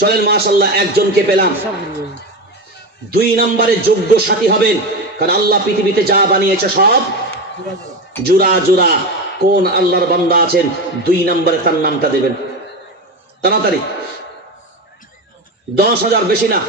চলেন মাশাল্লাহ একজনকে পেলাম। দুই নম্বরে যোগ্য সাথী হবেন, কারণ আল্লাহ পৃথিবীতে যা বানিয়েছে সব জুরা জুরা কোন আল্লাহর বান্দা আছেন? দুই নম্বরে তার নামটা দেবেন। তাড়াতাড়ি। দশ হাজার বেশি না।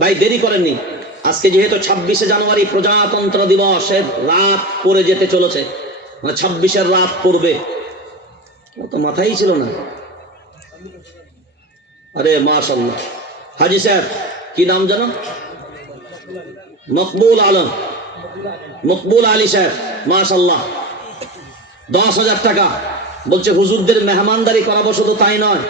ভাই, দেরি করেননি। আজকে যেহেতু ছাব্বিশে জানুয়ারি প্রজাতন্ত্র দিবসের রাত পড়ে যেতে চলেছে মানে ছাব্বিশের রাত পড়বে। ও তো মাথায় ছিল না। আরে মাশাল্লাহ হাজি সাহেব, কি নাম জানো? মকবুল আলম। মকবুল আলী সাহেব মাশাল্লাহ দশ হাজার টাকা। বলছে, হুজুরদের মেহমানদারি করাবো শুধু তাই নয়।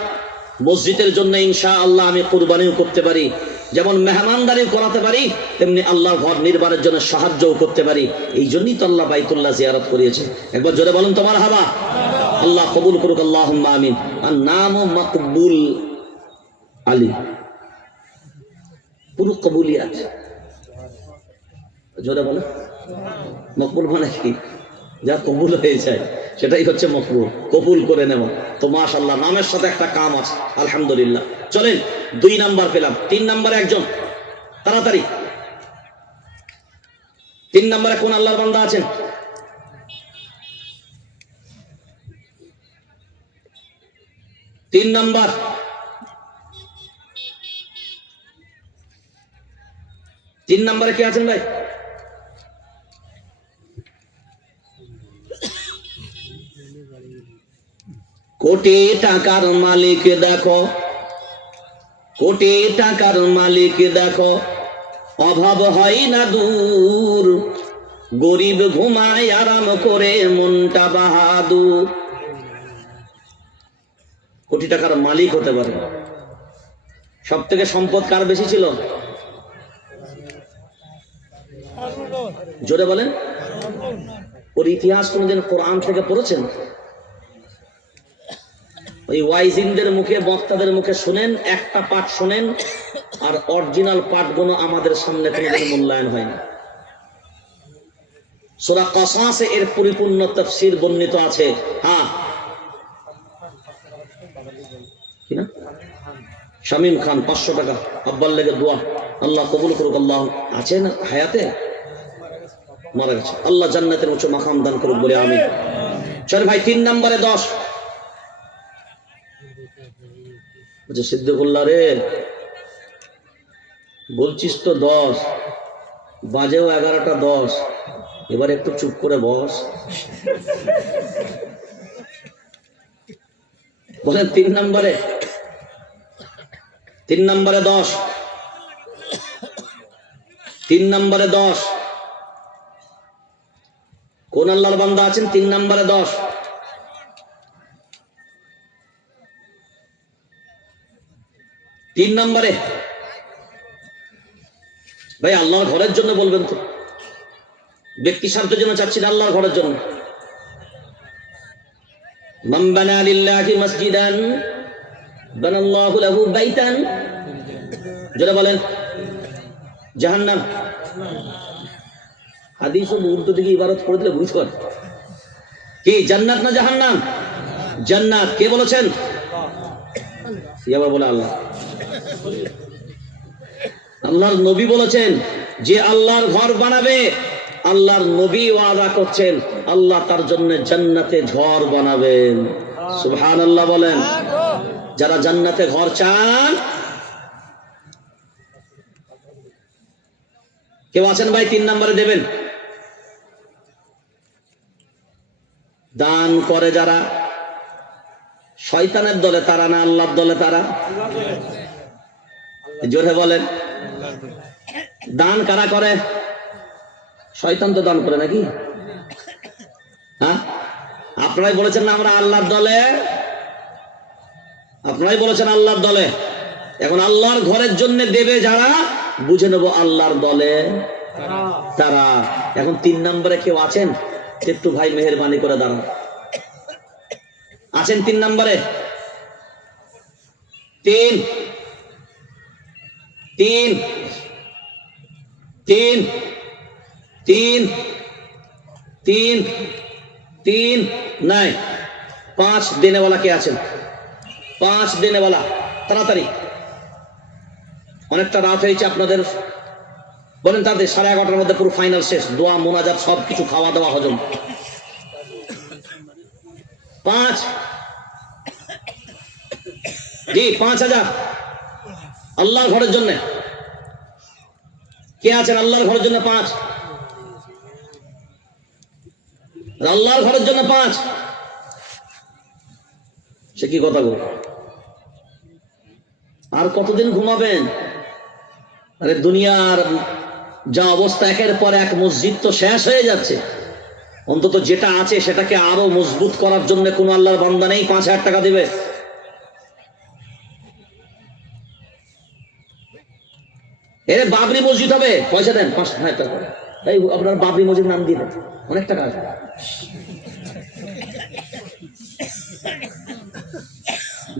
মসজিদের জন্য ইনশা আল্লাহ আমি কোরবানিও করতে পারি। যেমন মেহমানদারি করাতে পারি, তেমনি আল্লাহর ঘর নির্মাণের জন্য সাহায্যও করতে পারি। এই জন্যই তো আল্লাহ বাইতুল্লাহ জিয়ারত করিয়েছে। একবার জোরে বলুন তোমার হাবা আল্লাহ কবুল করুক আল্লাহ আমিন। আর নামও মকবুল আলী। পুরো কবুলিয়াত। জোরে বলে। মকবুল মানে কি? যা কবুল হয়ে যায়, সেটাই হচ্ছে মকবুল। কবুল করে নেওয়া। তো মাশাল্লাহ নামের সাথে একটা কাম আছে, আলহামদুলিল্লাহ। চলেন, দুই নাম্বার পেলাম। তিন নাম্বারে একজন। তাড়াতাড়ি। তিন নাম্বারে কোন আল্লাহর বান্দা আছেন? তিন নাম্বার। তিন নাম্বারে কে আছেন ভাই? কোটি টাকার মালিক দেখো। কোটি টাকার মালিক দেখো। অভাব হয় না দূর। গরিব ঘুমায় আরাম করে মনটা বাহাদুর। কোটি টাকার মালিক হতে পারে। সব থেকে সম্পদ কার বেশি ছিল? জোরে বলেন। ওর ইতিহাস কোনোদিন কোরআন থেকে পড়েছেন? ওই ওয়াইজিনদের মুখে, বক্তাদের মুখে শুনেন, একটা পাঠ শুনেন, আর অরিজিনাল পাঠগুলো আমাদের সামনে কোনোদিন মূল্যায়ন হয়নি সোরা কসাসে এর পরিপূর্ণ তফসির বর্ণিত আছে। হ্যাঁ কি না শামীম খান, পাঁচশো টাকা। আব্বার লেগে দোয়া। আল্লাহ কবুল করুক, আল্লাহ আছে না হায়াতে? মারা গেছে। আল্লাহ জান্নাতের উচ্চ মাকাম দান করুক বলে আমি চল ভাই, তিন নম্বরে দশ। বলছে, সিদ্দিকুল্লাহ রে, বলছিস তো দশ। বাজেও এগারোটা দশ। এবার একটু চুপ করে বস। বলেন, তিন নম্বরে তিন নম্বরে দশ। তিন নম্বরে দশ। কোন আল্লাহর বান্দা আছেন? তিন নম্বরে দশ। তিন নম্বরে। ভাই, আল্লাহর ঘরের জন্য বলবেন তো। ব্যক্তি স্বার্থের জন্য চাচ্ছি না, আল্লাহর ঘরের জন্য। মমবানা লিল্লাহি মসজিদান, বানাল্লাহু লাহু বাইতান যেটা বলেন, জাহান্নাম। হাদিস ও উর্দু থেকে ইবারত করে দিলে বুঝ কর কি, জান্নাত না জাহান্নাম? জান্নাত। কে বলেছেন? বলে আল্লাহ। আল্লাহর নবী বলেছেন যে আল্লাহর ঘর বানাবে, আল্লাহর নবী ওয়াদা করছেন, আল্লাহ তার জন্য জান্নাতে ঘর বানাবেন। সুবহান আল্লাহ বলেন, যারা জান্নাতে ঘর চান কেউ আছেন ভাই? তিন নম্বরে দেবেন। দান করে যারা, শয়তানের দলে তারা না আল্লাহর দলে তারা? জোরে বলেন। দান কারা করে? শয়তান তো দান করে নাকি? হ্যাঁ? আপনারাই বলেছেন না আমরা আল্লাহর দলে? আপনারাই বলেছেন আল্লাহর দলে। এখন আল্লাহর ঘরের জন্য দেবে যারা বুঝে নেব আল্লাহর দলে। তারা। এখন তিন নম্বরে কেউ আছেন? একটু ভাই মেহরবানি করে দাঁড়ান। আছেন তিন নম্বরে? তিন। তিন। তিন। তিন। তিন। তিন। নাই। পাঁচ দেনেওয়ালা কে আছেন? পাঁচ দিনেওয়ালা। তাড়াতাড়ি। অনেকটা রাত হয়েছে আপনাদের, বলেন তাদের সাড়ে এগারোটার মধ্যে পুরো ফাইনাল শেষ, দোয়া, মোনাজাত সব কিছু খাওয়া দাওয়া হজম। পাঁচ। জি, পাঁচ হাজার। আল্লাহর ঘরের জন্য। কে আছেন আল্লাহর ঘরের জন্য পাঁচ? আল্লাহর ঘরের জন্য পাঁচ। সে কি কথা বল আর কতদিন ঘুমাবেন? আরে দুনিয়ার যা অবস্থা একের পর এক মসজিদ তো শেষ হয়ে যাচ্ছে। অন্তত যেটা আছে সেটাকে আরও মজবুত করার জন্য কোনো আল্লাহর বান্দা নেই, পাঁচ হাজার টাকা দিবে। এর বাবরি মসজিদ হবে, পয়সা দেন, পাঁচ হাজার টাকা। এই আপনার বাবরি মসজিদ নাম দিয়ে দেন, অনেক টাকা আসবে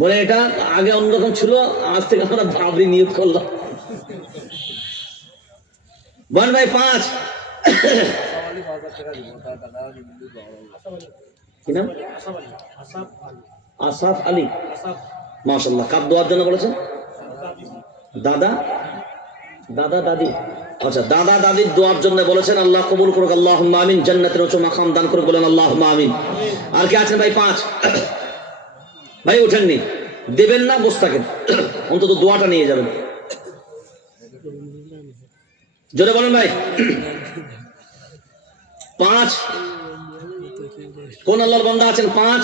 বলে এটা আগে অন্যরকম ছিল, আজ থেকে আমরা বাবরি নিয়োগ করলাম। বল ভাই পাঁচ কি আসাফ আলী। মাশাল্লাহ কার দোয়ার জন্য বলেছেন? দাদা? দাদা, দাদি। আচ্ছা দাদা, দাদির দোয়ার জন্য বলেছেন, আল্লাহ কবুল করুক আল্লাহ আমিন। জান্নাতের উঁচু মাখাম দান করে বলেন আল্লাহ আমিন। আর কে আছেন ভাই? পাঁচ। ভাই, উঠেননি। দেবেন না, বসে থাকেন। অন্তত দোয়াটা নিয়ে যাবেন। জোরে বলেন ভাই। পাঁচ। কোন আল্লাহর বান্দা আছেন? পাঁচ।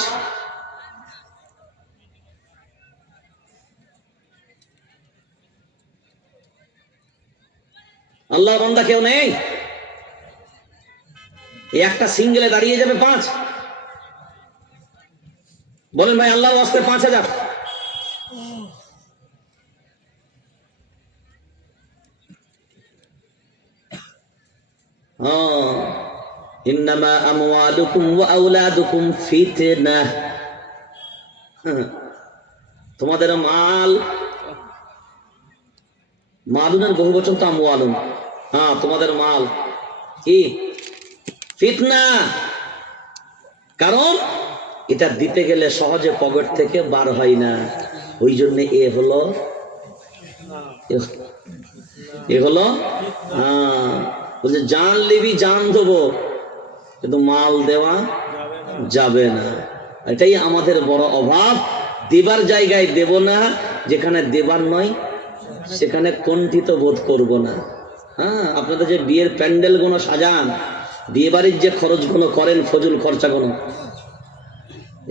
আল্লাহর বান্দা কেউ নেই? একটা সিঙ্গেলে দাঁড়িয়ে যাবে পাঁচ। বলেন ভাই, আল্লাহর আসতে পাঁচ হাজার হ্যাঁ তোমাদের মাল মালুনের বহু বচন তো আমওয়ালুন হ্যাঁ তোমাদের মাল। কি? ফিতনা। কারণ এটা দিতে গেলে সহজে পকেট থেকে বার হয় না। ওই জন্য এ হলো এ হলো হ্যাঁ বলছে জান লিবি জান দেবো। কিন্তু মাল দেওয়া যাবে না। এটাই আমাদের বড় অভাব। দেবার জায়গায় দেব না, যেখানে দেবার নয়, সেখানে কণ্ঠিত বোধ করব না। হ্যাঁ আপনাদের যে বিয়ের প্যান্ডেলগুলো সাজান বিয়ে বাড়ির যে খরচগুলো করেন, ফজুল খরচাগুলো,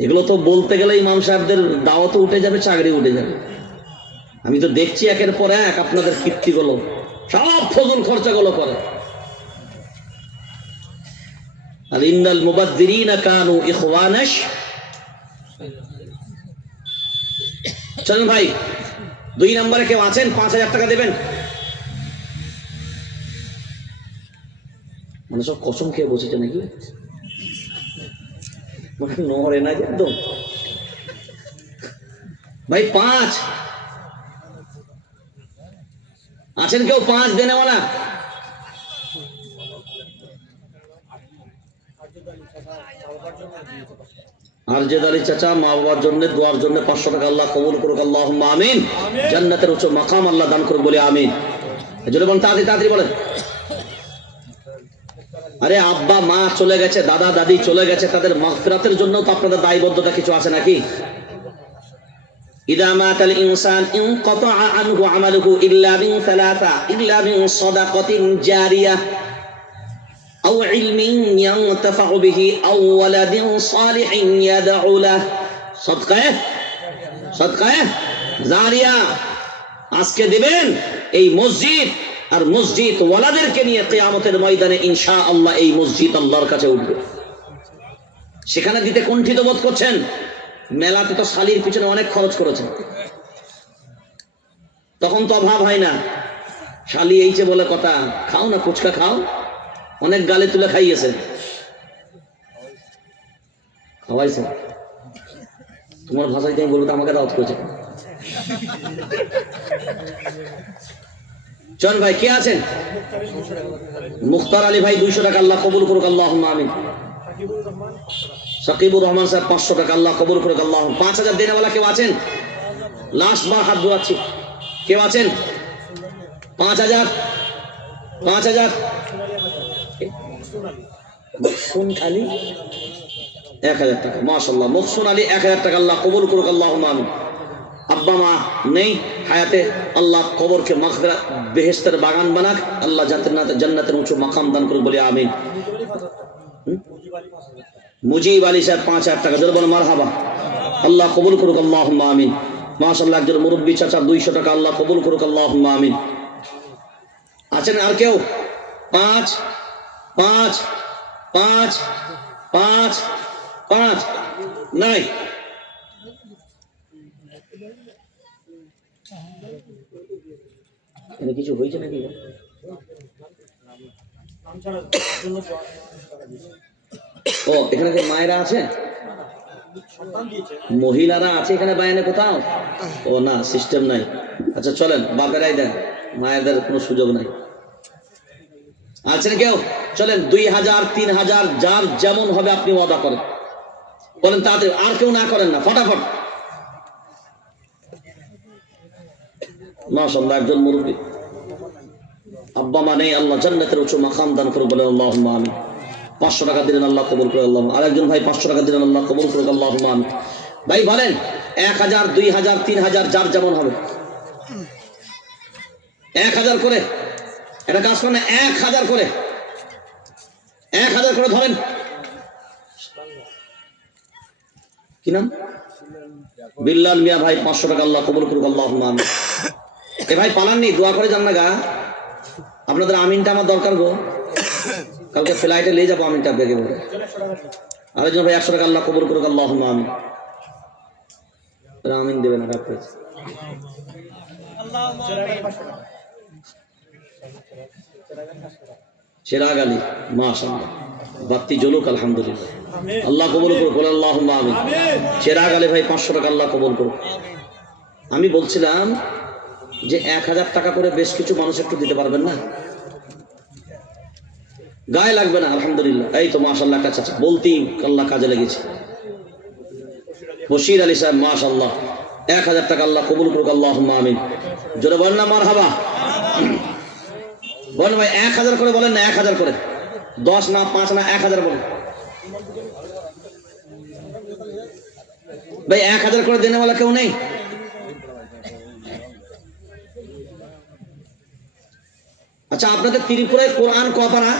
এগুলো তো বলতে গেলে ইমাম সাহেবদের দাওয়াতও উঠে যাবে, চাকরি উঠে যাবে। আমি তো দেখছি একের পর এক আপনাদের কীর্তিগুলো, সব ফজুল খরচাগুলো করে। ভাই পাঁচ হাজার টাকা দেবেন। মানে সব কসম খেয়ে বসেছে নাকি? মানে না একদম। ভাই, পাঁচ। আছেন কেউ? পাঁচ দেনেওয়ালা। আর যে দালি চাচা মা বাবার জন্য দোয়ার জন্য পাঁচশো টাকা আল্লাহ কবুল করুক আল্লাহ আমিন জান্নাতের উচ্চ মাকাম আল্লাহ দান করুক বলে আমিন যদি বলেন তাড়াতাড়ি তাড়াতাড়ি বলেন আরে আব্বা মা চলে গেছে দাদা দাদি চলে গেছে তাদের মাগফিরাতের জন্য তো আপনাদের দায়বদ্ধতা কিছু আছে নাকি إذا مات الإنسان انقطع عنه عمله إلا من ثلاثة إلا من صدقة جارية أو علم ينتفع به أو ولد صالح يدعو له صدقة صدقة জারিয়া আজকে দিবেন এই মসজিদ আর মসজিদ ওয়ালাদেরকে নিয়ে কিয়ামতের ময়দানে ইনশা আল্লাহ এই মসজিদ আল্লাহর কাছে উঠবে সেখানে দিতে কুণ্ঠিত বোধ করছেন মেলাতে তো শালির পিছনে অনেক খরচ করেছেন তখন তো অভাব হয় না শালি এইছে বলে কথা খাও না ফুচকা খাও অনেক গালে তুলে খাইয়েছে। খাওয়াইছে। তোমার ভাষায় তুমি বলব আমাকে দাওয়াত করেছে। চল ভাই, কে আছেন? মুখতার আলী ভাই, দুইশো টাকা আল্লাহ কবুল করুক আল্লাহ আমিন। সাকিবুর রহমান সাহেব, পাঁচশো টাকা আল্লাহ কবুল করুক আল্লাহ পাঁচ হাজার দেনেওয়ালা কেউ আছেন? লাস্ট বার হাত ধোয়াচ্ছি। কেউ আছেন? পাঁচ হাজার? পাঁচ হাজার? এক হাজার টাকা এক হাজার টাকা, আল্লাহ কবুল বেহেস্তের বাগান বানাক, আল্লাহ জান্নাত জান্নাতের উঁচু মাকাম দান করুক মুজিব আলী সাহেব পাঁচ হাজার টাকা, জোর বল, মারহাবা। আল্লাহ কবুল করুক আল্লাহ আমিন। মাশাল্লাহ একজন মুরব্বী চাচা, দুইশো টাকা, আল্লাহ কবুল করুক আল্লাহ আমিন। আছেন আর কেউ? পাঁচ পাঁচ পাঁচ পাঁচ পাঁচ নাই কিছু হয়েছে নাকি? ও, এখানে কি মায়েরা আছে? মহিলারা আছে এখানে বাইরে কোথাও? ও না সিস্টেম নাই। আচ্ছা চলেন, বাপেরাই দেন। মায়েদের কোনো সুযোগ নাই। আছেন কেউ? চলেন দুই হাজার তিন হাজার যার যেমন হবে আপনি ওয়াদা করেন। বলেন তাতে আর কেউ না করেন না ফটাফট। মাশাল্লাহ একজন মুরব্বী। আব্বা মা নেই আল্লাহ জান্নাতের উঁচু মাকাম দান করুক বলেন আল্লাহ আমি পাঁচশো টাকা দিলেন আল্লাহ কবুল করে আল্লাহ আরেকজন ভাই পাঁচশো টাকা দিলেন আল্লাহ কবুল করুক আল্লাহ আমি ভাই বলেন এক হাজার দুই হাজার তিন হাজার যার যেমন হবে। এক হাজার করে। এটা কাজ করেন না, এক হাজার করে। এক হাজার করে ধরেন। কি নাম? বিল্লাল মিয়া ভাই, পাঁচশো টাকা আল্লাহ কবুল করুক আল্লাহ এ ভাই, পালাননি, দোয়া করে যান না গা। আপনাদের আমিনটা আমার দরকার গো। কালকে ফ্লাইটে নিয়ে যাব আমিনটা বেগে বলে। আরেকজন ভাই, একশো টাকা আল্লাহ কবুল করুক আল্লাহ আমিন। আমিন দেবে না ডাক্তার চেরাগ আলী, মাশাআল্লাহ। বাত্তি জ্বলুক আলহামদুলিল্লাহ। আল্লাহ কবুল করুক আল্লাহ আমিন। চেরাগ আলী ভাই পাঁচশো টাকা আল্লাহ কবুল করুক। আমি বলছিলাম যে এক হাজার টাকা করে বেশ কিছু মানুষ একটু দিতে পারবেন না? গায়ে লাগবে না, আলহামদুলিল্লাহ। এই তো মাশাল্লাহ চাচা বলতেই আল্লাহ কাজে লেগেছে। বশির আলী সাহেব মাশাল্লাহ এক হাজার টাকা আল্লাহ কবুল করুক আল্লাহ আমিন। জোরে বলেন না মার হাবা বলেন ভাই, এক হাজার করে বলেন না, এক হাজার করে। দশ না, পাঁচ না, এক হাজার বলেন। ভাই, এক হাজার করে দেনে বলা কেউ নেই। আচ্ছা আপনাদের ত্রিপুরায় কোরআন কপারা